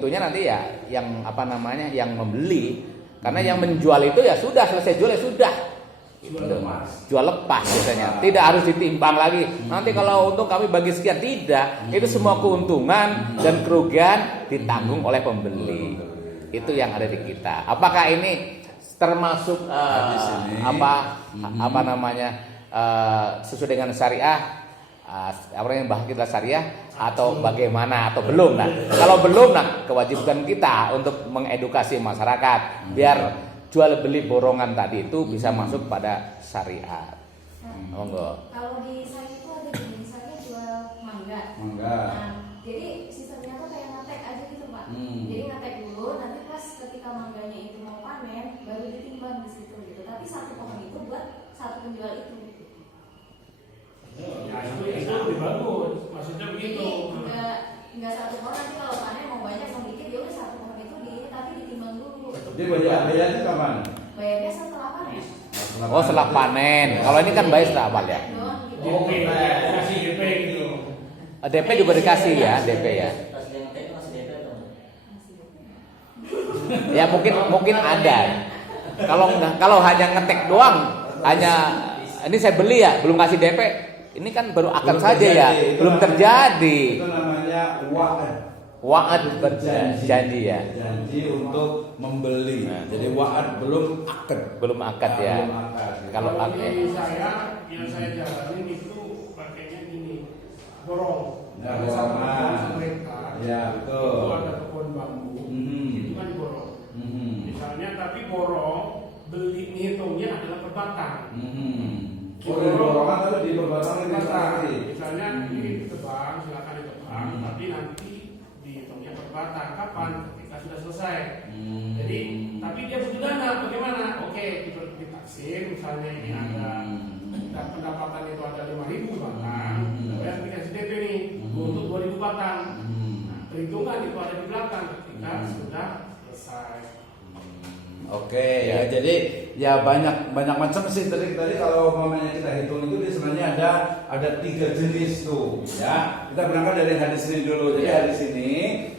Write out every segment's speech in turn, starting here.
Tentunya nanti ya yang yang membeli, karena yang menjual itu ya sudah selesai jual ya sudah. Jual lepas biasanya, tidak harus ditimbang lagi. Nanti kalau untung kami bagi sekian, tidak. Itu semua keuntungan dan kerugian ditanggung oleh pembeli. Itu yang ada di kita. Apakah ini termasuk sesuai dengan syariah? Orang yang bahas kita syariah atau bagaimana atau belum? Nah, kalau belum, kewajiban kita untuk mengedukasi masyarakat biar jual beli borongan tadi itu bisa masuk pada syariat. Monggo. Kalau di saya itu ada jenis misalnya jual mangga. Nah, jadi sistemnya tuh kayak ngetek aja gitu, Pak. Jadi ngetek dulu, nanti pas ketika mangganya itu mau panen baru ditimbang di situ gitu. Tapi satu pohon itu buat satu penjual itu. Ya itu lebih bagus, maksudnya begitu. Enggak satu pohon, nanti kalau panen mau banyak mau dikit ya udah satu pohon itu tapi ditimbang dulu. Jadi bayarnya kapan? Bayarnya setelah panen. Oh, setelah panen. Kalau ini kan bayar setelah awal ya. DP, kasih DP gitu. DP juga dikasih ya, DP ya. Ya mungkin ada. Kalau hanya ngetek doang, hanya ini saya beli ya, belum kasih DP. Ini kan baru akad saja ya, belum terjadi. Itu namanya Wa'ad berjanji ya. Janji untuk membeli. Jadi wa'ad belum akad. Belum akad ya. Kalau akad yang saya jalanin itu pakainya gini, borong. Ya, Ada satu borong. pohon mereka. Ya, betul. Itu ada pohon bambu. Itu kan borong. Misalnya tapi borong beli hitungnya adalah per batang. Borongan tapi di perbatasan Batang. Misalnya ini ditebang, silakan ditebang, tapi nanti dihitungnya per batang. Kapan? Ketika sudah selesai. Jadi, tapi dia butuh dana. Bagaimana? Oke, ditaksir. Misalnya ini ada pendapatan itu ada 5.000 batang. Saya dikasih DP nih untuk 2.000 batang. Nah, perhitungan itu ada di belakang ketika sudah selesai. Oke, ya jadi ya banyak macam sih tadi kalau mamanya kita hitung itu sebenarnya ada 3 jenis tuh ya. Kita berangkat dari hadis ini dulu. Jadi hadis ini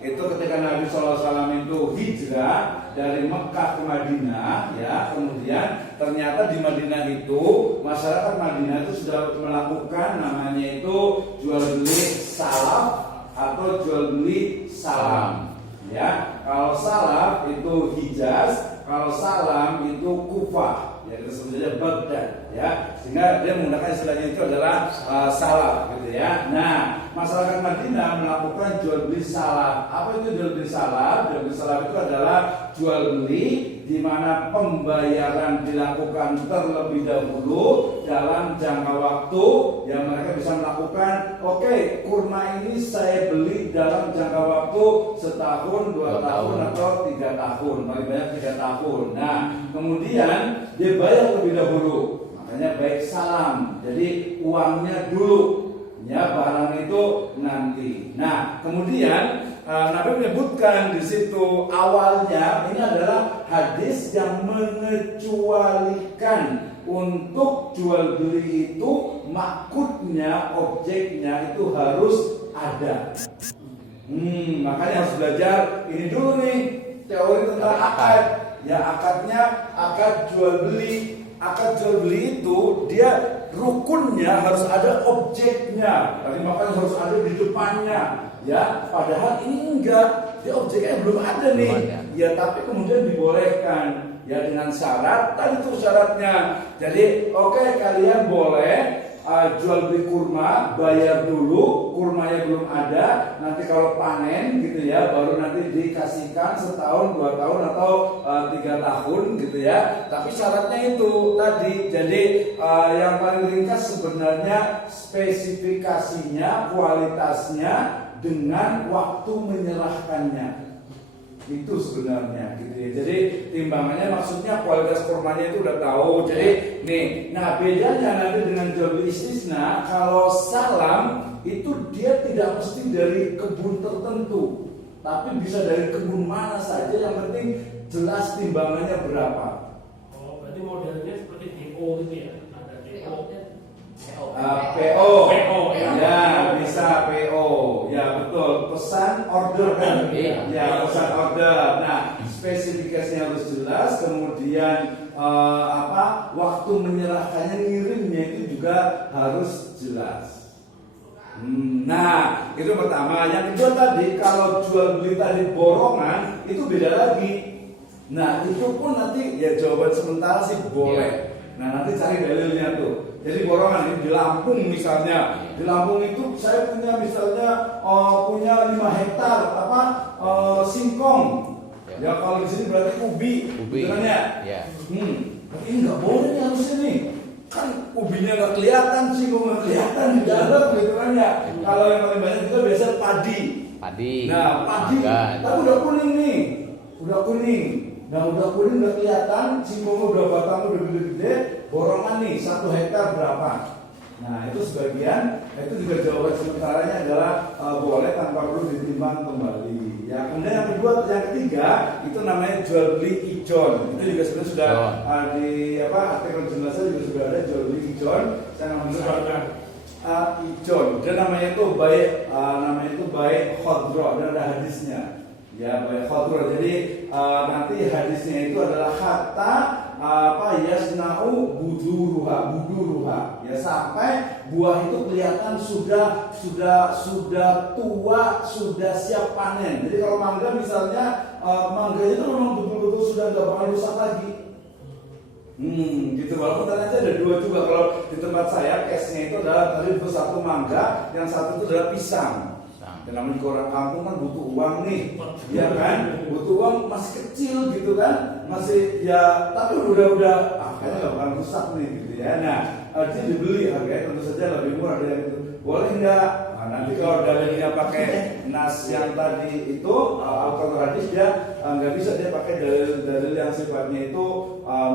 itu ketika Nabi SAW itu hijrah dari Mekah ke Madinah ya, kemudian ternyata di Madinah itu masyarakat Madinah itu sudah melakukan namanya itu jual beli salaf atau jual beli salam ya. Kalau salaf itu Hijaz, kalau salam itu Kufah, ya itu sebenarnya Baghdad, ya. Sehingga dia menggunakan istilahnya itu adalah salaf, gitu ya. Nah, masyarakat Madinah melakukan jual beli salaf. Apa itu jual beli salaf? Jual beli salaf itu adalah jual beli di mana pembayaran dilakukan terlebih dahulu dalam jangka waktu yang mereka bisa melakukan. Oke, kurma ini saya beli dalam jangka waktu setahun, 2 tahun atau 3 tahun, paling banyak 3 tahun. Nah, kemudian dia bayar lebih dahulu, makanya baik salam. Jadi uangnya dulu, ya barang itu nanti. Nah, kemudian Nabi menyebutkan di situ awalnya ini adalah hadis yang mengecualikan untuk jual beli itu maksudnya objeknya itu harus ada. Makanya harus belajar ini dulu nih, teori tentang akad. Ya akadnya akad jual beli. Akad jual beli itu dia rukunnya harus ada objeknya. Tadi makanya harus ada di depannya. Ya, padahal ini enggak, dia objeknya belum ada nih. Ya, tapi kemudian dibolehkan ya dengan syarat. Tadi itu syaratnya. Jadi, oke, kalian boleh jual beli kurma, bayar dulu, kurmanya belum ada. Nanti kalau panen gitu ya, baru nanti dikasihkan setahun, 2 tahun atau 3 tahun gitu ya. Tapi syaratnya itu tadi. Jadi yang paling ringkas sebenarnya spesifikasinya, kualitasnya dengan waktu menyerahkannya. Itu sebenarnya gitu ya. Jadi timbangannya maksudnya kualitas kurmanya itu udah tahu. Jadi nih, nah bedanya nanti dengan jual beli istisna, kalau salam itu dia tidak mesti dari kebun tertentu, tapi bisa dari kebun mana saja, yang penting jelas timbangannya berapa. Oh, berarti modelnya seperti DO gitu ya? Ada DO. PO PO ya. Ya, bisa PO Ya betul, pesan order kan? Iya. Ya pesan order. Nah spesifikasinya harus jelas, kemudian waktu menyerahkannya, ngirimnya itu juga harus jelas. Nah itu pertama. Yang kedua tadi kalau jual beli tadi borongan itu beda lagi. Nah itu pun nanti ya jawaban sementara sih boleh. Nah nanti cari dalilnya tuh. Jadi borongan ini di Lampung misalnya, di Lampung itu saya punya misalnya punya 5 hektar singkong. Ya kalau di sini berarti ubi. Gitu kan ya? Tapi ini nggak boleh nih harusnya nih. Kan ubinya nggak kelihatan, singkong nggak kelihatan di dalam gitu kan ya. Kalau yang paling banyak itu biasanya padi. Nah padi, tapi udah kuning nih, udah kuning. Nah udah kuning udah kelihatan, singkongnya udah batangnya udah gede-gede, borongan nih 1 hektar berapa? Nah itu sebagian, itu juga jawaban sementaranya adalah boleh tanpa perlu ditimbang kembali. Ya kemudian yang ketiga itu namanya jual beli ijon. Itu juga sebenarnya sudah di artikel penjelasan juga sudah ada jual beli ijon. Saya namanya ijon. Dan namanya itu baik khodro, dan ada hadisnya. Ya baik khodro. Jadi nanti hadisnya itu adalah kata yasna'u buduruha ya sampai buah itu kelihatan sudah tua, sudah siap panen. Jadi kalau mangga misalnya mangga itu memang betul-betul sudah nggak bakal rusak lagi. Gitu. Walaupun ternyata ada 2 juga. Kalau di tempat saya case-nya itu adalah tadi satu mangga, yang satu itu adalah pisang. Dan namanya orang kampung kan butuh uang nih, ya kan? Butuh uang, masih kecil gitu kan, masih ya, tapi udah kayaknya nggak bakal rusak nih gitu ya. Nah, dia dibeli harganya tentu saja lebih murah dari itu. Boleh nggak? Nah, nanti kalau dalilnya pakai nas yang tadi itu atau hadis dia nggak bisa dia pakai dalil yang sifatnya itu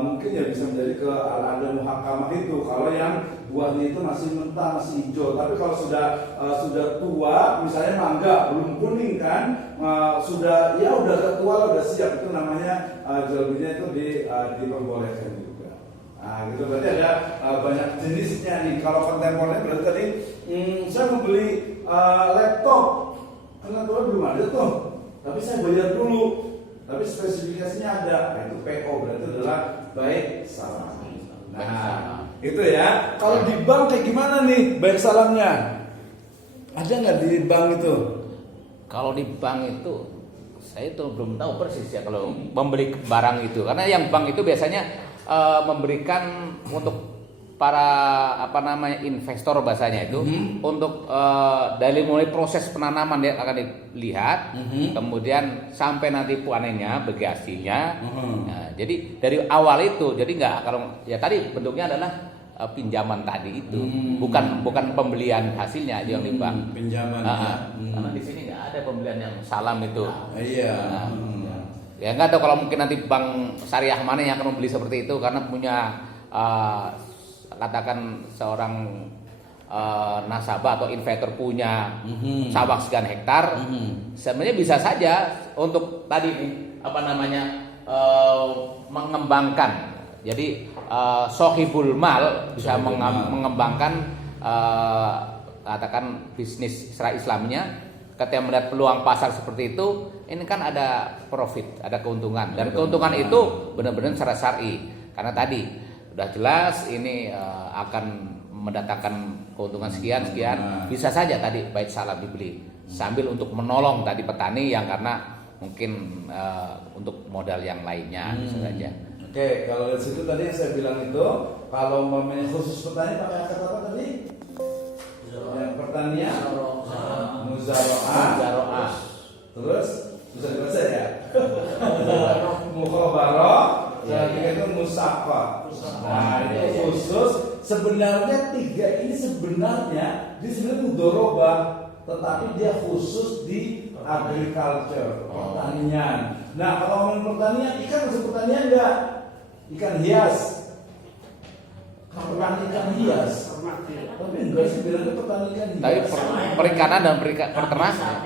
mungkin ya bisa menjadi ke al-ada muhakamah itu. Kalau yang buahnya itu masih mentah, masih hijau. Tapi kalau sudah tua, misalnya mangga belum kuning kan, udah ketua, udah siap, itu namanya jual belinya itu diperbolehkan juga. Nah, gitu berarti ada banyak jenisnya nih. Kalau kontemporer berarti tadi saya mau beli laptop, kan laptopnya belum ada tuh, tapi saya bayar dulu, tapi spesifikasinya ada. Nah, itu PO berarti adalah baik salam. Nah, itu ya. Kalau di bank kayak gimana nih baik salamnya? Ada nggak di bank itu? Kalau di bank itu saya itu belum tahu persis ya kalau membeli barang itu, karena yang bank itu biasanya memberikan untuk para investor bahasanya itu untuk dari mulai proses penanaman dia akan dilihat, kemudian sampai nanti panennya bagi hasilnya. Nah, jadi dari awal itu jadi nggak, kalau ya tadi bentuknya adalah pinjaman tadi itu, bukan pembelian hasilnya yang di bank. Pinjaman. Karena di sini nggak ada pembelian yang salam itu. Iya. Ya nggak tahu kalau mungkin nanti bank syariah mana yang akan membeli seperti itu, karena punya katakan seorang nasabah atau investor punya sawah sekian hektar, sebenarnya bisa saja untuk tadi mengembangkan. Jadi sohibul mal bisa mengembangkan katakan bisnis Islamnya. Ketika melihat peluang pasar seperti itu, ini kan ada profit, ada keuntungan, dan keuntungan itu benar-benar secara syar'i. Karena tadi udah jelas ini akan mendatangkan keuntungan sekian, bisa saja tadi baik salam dibeli sambil untuk menolong tadi petani yang karena mungkin untuk modal yang lainnya bisa saja. Oke, kalau dari situ tadi yang saya bilang itu, kalau memang khusus petani pakai kata apa tadi? Yang pertanian muzaroah. Terus bisa dibaca ya? Mukhabarah. Yang itu musafah. Nah itu khusus. Sebenarnya 3 ini sebenarnya di sini mudorobah, tetapi dia khusus di agriculture, pertanian. Nah kalau ngomong pertanian, ikan masuk pertanian enggak? Ikan hias. Ikan hias. Tapi enggak sih bilangnya petani ikan hias. Tapi perikanan dan peternakan.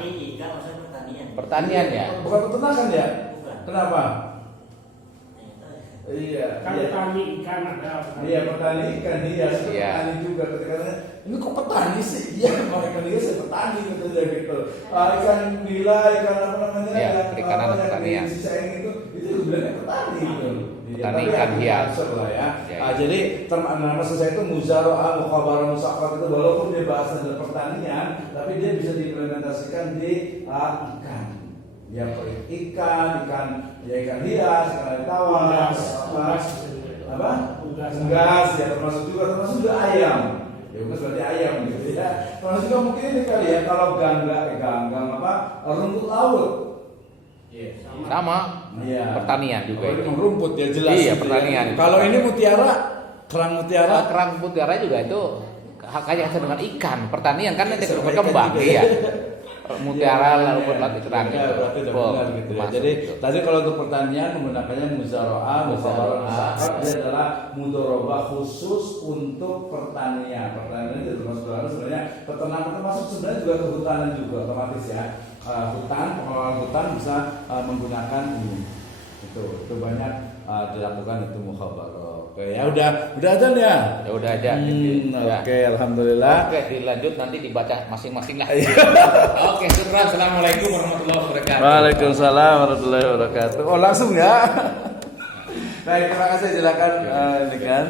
Pertanian ya. Bukan peternakan ya? Kenapa? Iya. Kan petani ikan ada. Iya, petani ikan hias, Iya. petani juga. Ketika ini kok petani sih? Iya, mereka dia sih petani gitu gitu. Ikan nila, ikan apa namanya? Iya, perikanan yang pertanian. disisain itu sebenarnya petani gitu. Petani Tapi ikan yang hias. diatur lah ya. Iya, Ah, jadi nama selesai itu muzaroah, mukhabarah, musyafaat itu walaupun dia bahas tentang pertanian, tapi dia bisa diimplementasikan di ikan. Ya, ikan hias, ikan tawar, apa? Unggas, ya termasuk juga ayam. Ya unggas berarti ayam gitu ya. Termasuk juga mungkin ini kali ya kalau ganggang rumput laut. Iya, Sama. Iya. Pertanian juga Oh, itu. memang rumput ya jelas. Iya, gitu pertanian. ya. Kalau ini mutiara, kerang mutiara. Kerang mutiara juga itu kayak dengan ikan pertanian kan nanti Sama berkembang ikan juga. iya. Mutiara Iya, lalu iya. kerang Ya, itu. berarti udah Oh, benar gitu ya. masuk Jadi itu. tadi kalau untuk pertanian menggunakannya muzaroah, dia adalah mudorobah khusus untuk pertanian. Pertanian itu termasuk sebenarnya peternakan termasuk sebenarnya juga kehutanan juga otomatis ya. Pengelolaan hutan bisa menggunakan ini. Itu banyak dilakukan itu mukhabarah. Oke, ya udah ada ya. Ya udah aja. Ya. Oke, alhamdulillah. Oke, dilanjut nanti dibaca masing-masing lah. Oke, syukran. Assalamualaikum warahmatullahi wabarakatuh. Waalaikumsalam warahmatullahi wabarakatuh. Oh langsung ya. Baik, terima kasih. Silakan ini kan.